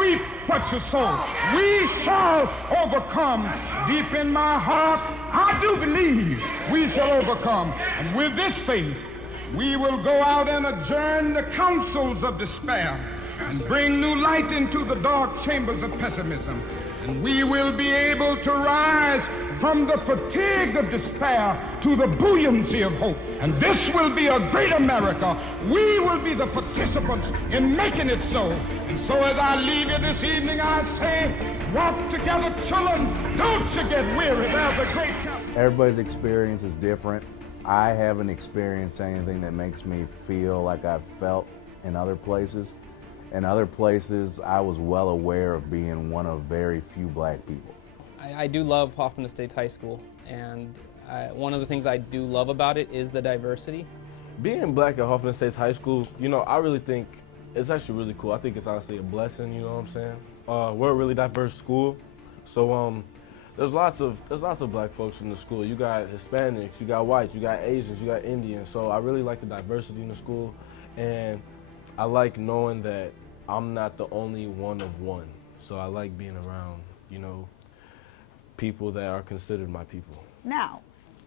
reap what you sow. We shall overcome. Deep in my heart, I do believe we shall overcome. And with this faith, we will go out and adjourn the councils of despair and bring new light into the dark chambers of pessimism. And we will be able to rise from the fatigue of despair to the buoyancy of hope. And this will be a great America. We will be the participants in making it so. And so as I leave you this evening, I say, walk together, children. Don't you get weary. There's a great chapter. Everybody's experience is different. I haven't experienced anything that makes me feel like I've felt in other places. In other places, I was well aware of being one of very few black people. I do love Hoffman Estates High School, and one of the things I do love about it is the diversity. Being black at Hoffman Estates High School, you know, I really think it's actually really cool. I think it's honestly a blessing, you know what I'm saying? We're a really diverse school, so there's lots of black folks in the school. You got Hispanics, you got whites, you got Asians, you got Indians. So I really like the diversity in the school, and I like knowing that I'm not the only one of one. So I like being around, you know, people that are considered my people. Now,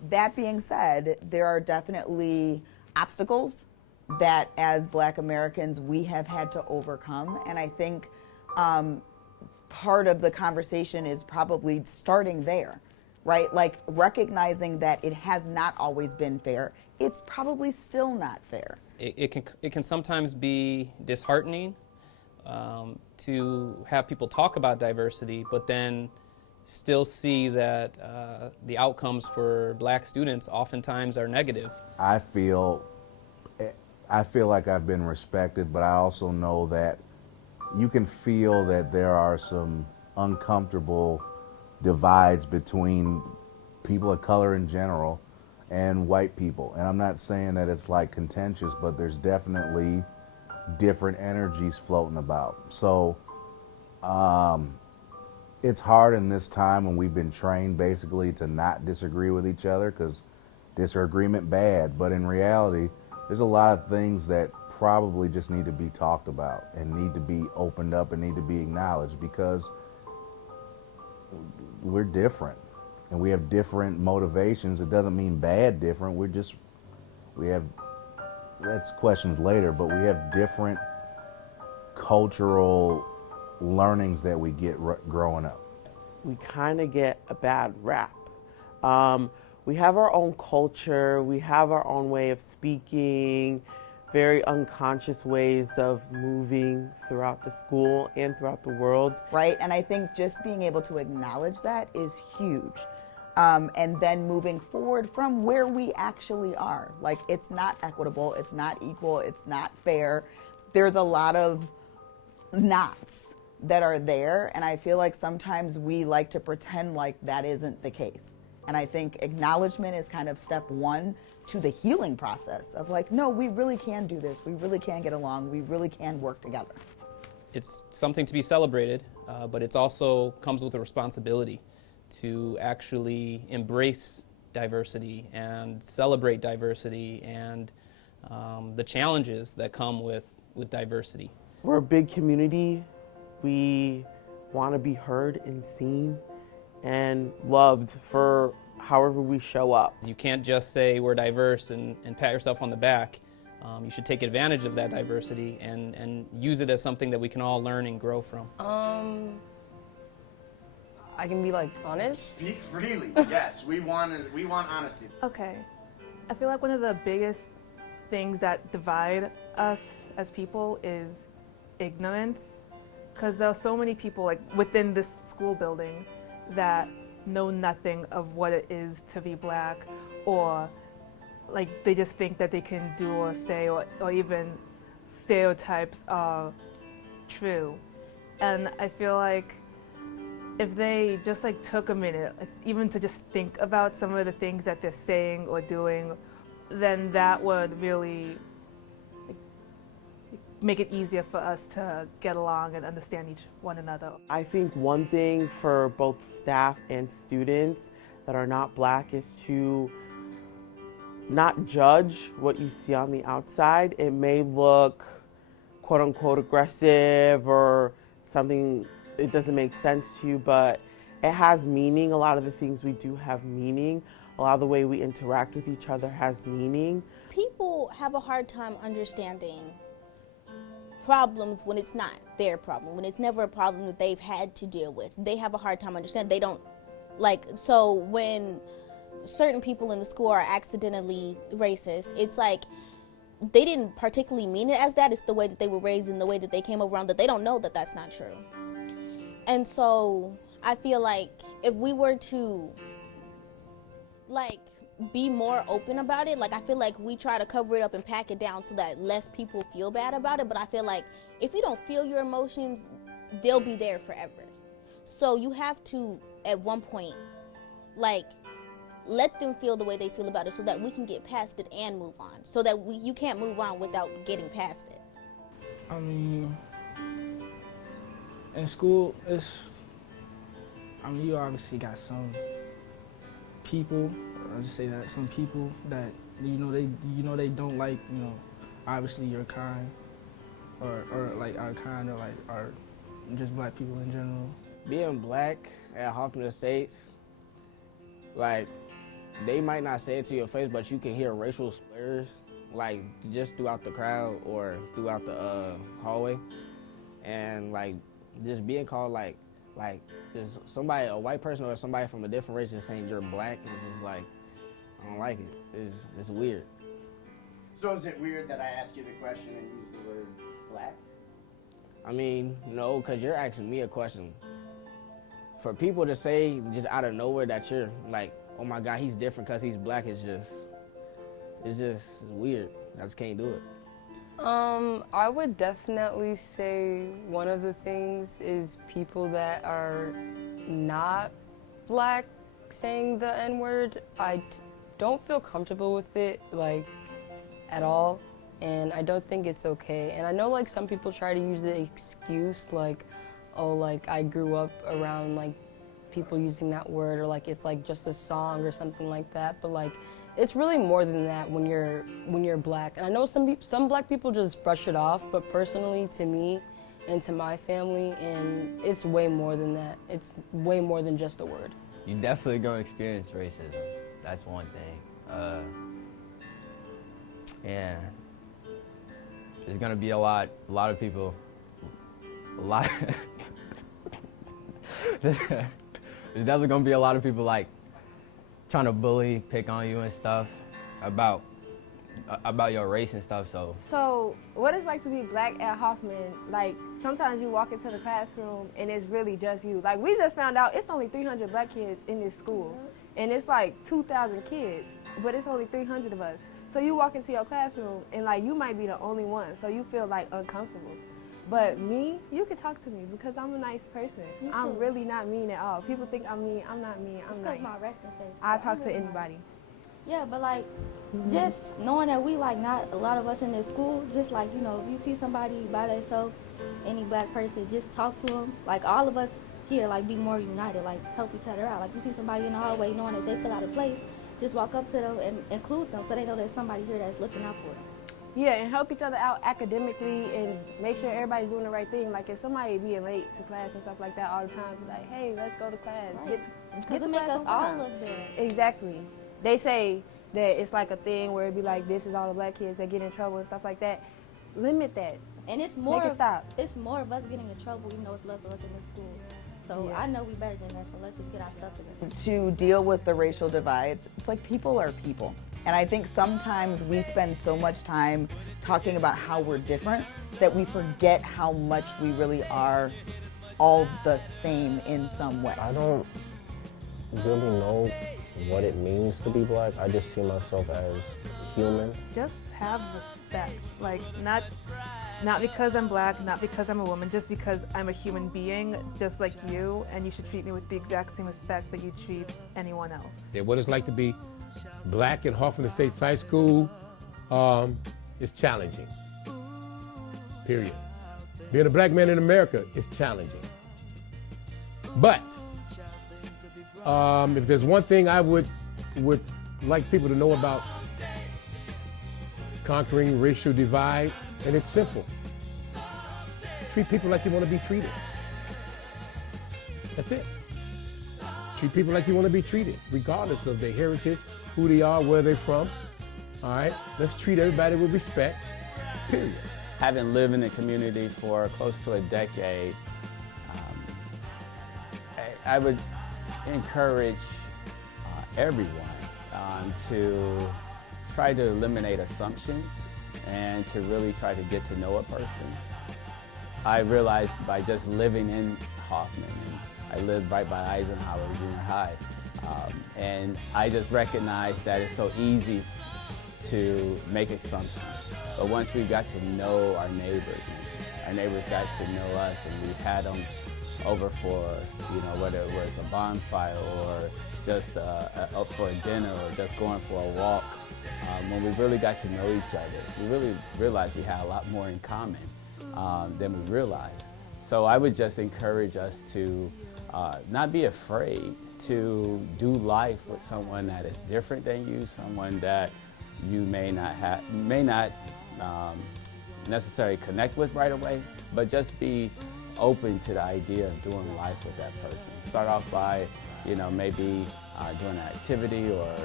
that being said, there are definitely obstacles that as Black Americans we have had to overcome, and I think part of the conversation is probably starting there, right? Like recognizing that it has not always been fair. It's probably still not fair. It can sometimes be disheartening to have people talk about diversity, but then still see that the outcomes for black students oftentimes are negative. I feel like I've been respected, but I also know that you can feel that there are some uncomfortable divides between people of color in general and white people. And I'm not saying that it's like contentious, but there's definitely different energies floating about. So it's hard in this time when we've been trained basically to not disagree with each other because disagreement bad. But in reality, there's a lot of things that probably just need to be talked about and need to be opened up and need to be acknowledged because we're different and we have different motivations. It doesn't mean bad different. We have, that's questions later, but we have different cultural learnings that we get growing up. We kind of get a bad rap. We have our own culture, we have our own way of speaking, very unconscious ways of moving throughout the school and throughout the world. Right, and I think just being able to acknowledge that is huge. And then moving forward from where we actually are. Like, it's not equitable, it's not equal, it's not fair. There's a lot of knots that are there, and I feel like sometimes we like to pretend like that isn't the case. And I think acknowledgement is kind of step one to the healing process of like, no, we really can do this, we really can get along, we really can work together. It's something to be celebrated, but it also comes with a responsibility to actually embrace diversity and celebrate diversity and the challenges that come with diversity. We're a big community. We want to be heard and seen and loved for however we show up. You can't just say we're diverse and pat yourself on the back. You should take advantage of that diversity and use it as something that we can all learn and grow from. I can be like honest. Speak freely. Yes, we want honesty. Okay. I feel like one of the biggest things that divide us as people is ignorance, because there are so many people like within this school building that know nothing of what it is to be black, or like they just think that they can do or say or even stereotypes are true. And I feel like if they just like took a minute, like, even to just think about some of the things that they're saying or doing, then that would really make it easier for us to get along and understand one another. I think one thing for both staff and students that are not black is to not judge what you see on the outside. It may look quote unquote aggressive or something, it doesn't make sense to you, but it has meaning. A lot of the things we do have meaning. A lot of the way we interact with each other has meaning. People have a hard time understanding problems when it's not their problem, when it's never a problem that they've had to deal with. They have a hard time understanding. They don't, like, so when certain people in the school are accidentally racist, it's like they didn't particularly mean it as that. It's the way that they were raised and the way that they came around that they don't know that that's not true. And so I feel like if we were to, like, be more open about it, like, I feel like we try to cover it up and pack it down so that less people feel bad about it, but I feel like if you don't feel your emotions, they'll be there forever. So you have to, at one point, like, let them feel the way they feel about it so that we can get past it and move on, so that you can't move on without getting past it. I mean, in school, you obviously got some people, I'll just say that, some people that, they don't like, obviously your kind, or like our kind, or like our, just black people in general. Being black at Hoffman Estates, like, they might not say it to your face, but you can hear racial slurs, like, just throughout the crowd or throughout the hallway. And, like, just being called, like just somebody, a white person or somebody from a different race just saying you're black, it's just like, I don't like it. It's weird. So is it weird that I ask you the question and use the word black? I mean, no, because you're asking me a question. For people to say just out of nowhere that you're like, oh my God, he's different because he's black, it's just weird. I just can't do it. I would definitely say one of the things is people that are not black saying the N-word. I don't feel comfortable with it, like, at all, and I don't think it's okay. And I know, like, some people try to use the excuse, like, oh, like, I grew up around, like, people using that word, or like it's like just a song or something like that, but like it's really more than that when you're black. And I know some black people just brush it off, but personally, to me and to my family, and it's way more than that. It's way more than just a word. You definitely gonna experience racism. That's one thing. Yeah, there's gonna be a lot of people, there's definitely gonna be a lot of people like trying to bully, pick on you and stuff about your race and stuff. So what it's like to be black at Hoffman, like sometimes you walk into the classroom and it's really just you. Like we just found out it's only 300 black kids in this school and it's like 2,000 kids, but it's only 300 of us. So you walk into your classroom and like you might be the only one, so you feel like uncomfortable. But me, you can talk to me because I'm a nice person. I'm really not mean at all. People think I'm mean. I'm not mean. I'm nice. My resting face. I talk to anybody. Yeah, but like, just knowing that we like not a lot of us in this school, just like, if you see somebody by themselves, any black person, just talk to them. Like all of us here, like be more united, like help each other out. Like you see somebody in the hallway knowing that they feel out of place, just walk up to them and include them so they know there's somebody here that's looking out for them. Yeah, and help each other out academically and make sure everybody's doing the right thing. Like if somebody being late to class and stuff like that all the time, be like, hey, let's go to class. Right. Get to make class us all look better. Exactly. They say that it's like a thing where it'd be like, this is all the black kids that get in trouble and stuff like that. Limit that. And it's more Make it stop. It's more of us getting in trouble, even though it's less of us in this school. So yeah. I know we better than that, so let's just get our stuff together. To deal with the racial divides, it's like people are people. And I think sometimes we spend so much time talking about how we're different that we forget how much we really are all the same in some way. I don't really know what it means to be black. I just see myself as human. Just have respect. Like, not because I'm black, not because I'm a woman, just because I'm a human being, just like you, and you should treat me with the exact same respect that you treat anyone else. What it's like to be black at Hoffman Estates High School is challenging, period. Being a black man in America is challenging. But if there's one thing I would like people to know about conquering racial divide, and it's simple. Treat people like you want to be treated. That's it. Treat people like you want to be treated, regardless of their heritage, who they are, where they're from. All right? Let's treat everybody with respect, period. Having lived in the community for close to a decade, I would encourage everyone to try to eliminate assumptions and to really try to get to know a person. I realized by just living in Hoffman, and I lived right by Eisenhower Junior High, and I just recognized that it's so easy to make assumptions. But once we got to know our neighbors, and our neighbors got to know us, and we had them over for, whether it was a bonfire or just up for a dinner or just going for a walk, when we really got to know each other, we really realized we had a lot more in common than we realized. So I would just encourage us to not be afraid to do life with someone that is different than you, someone that you may not necessarily connect with right away, but just be open to the idea of doing life with that person. Start off by, maybe doing an activity or,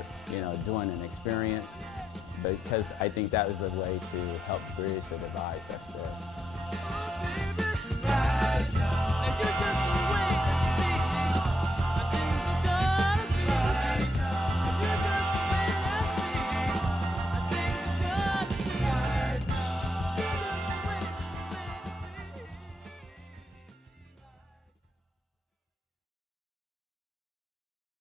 doing an experience, because I think that is a way to help bridge the divides that's there.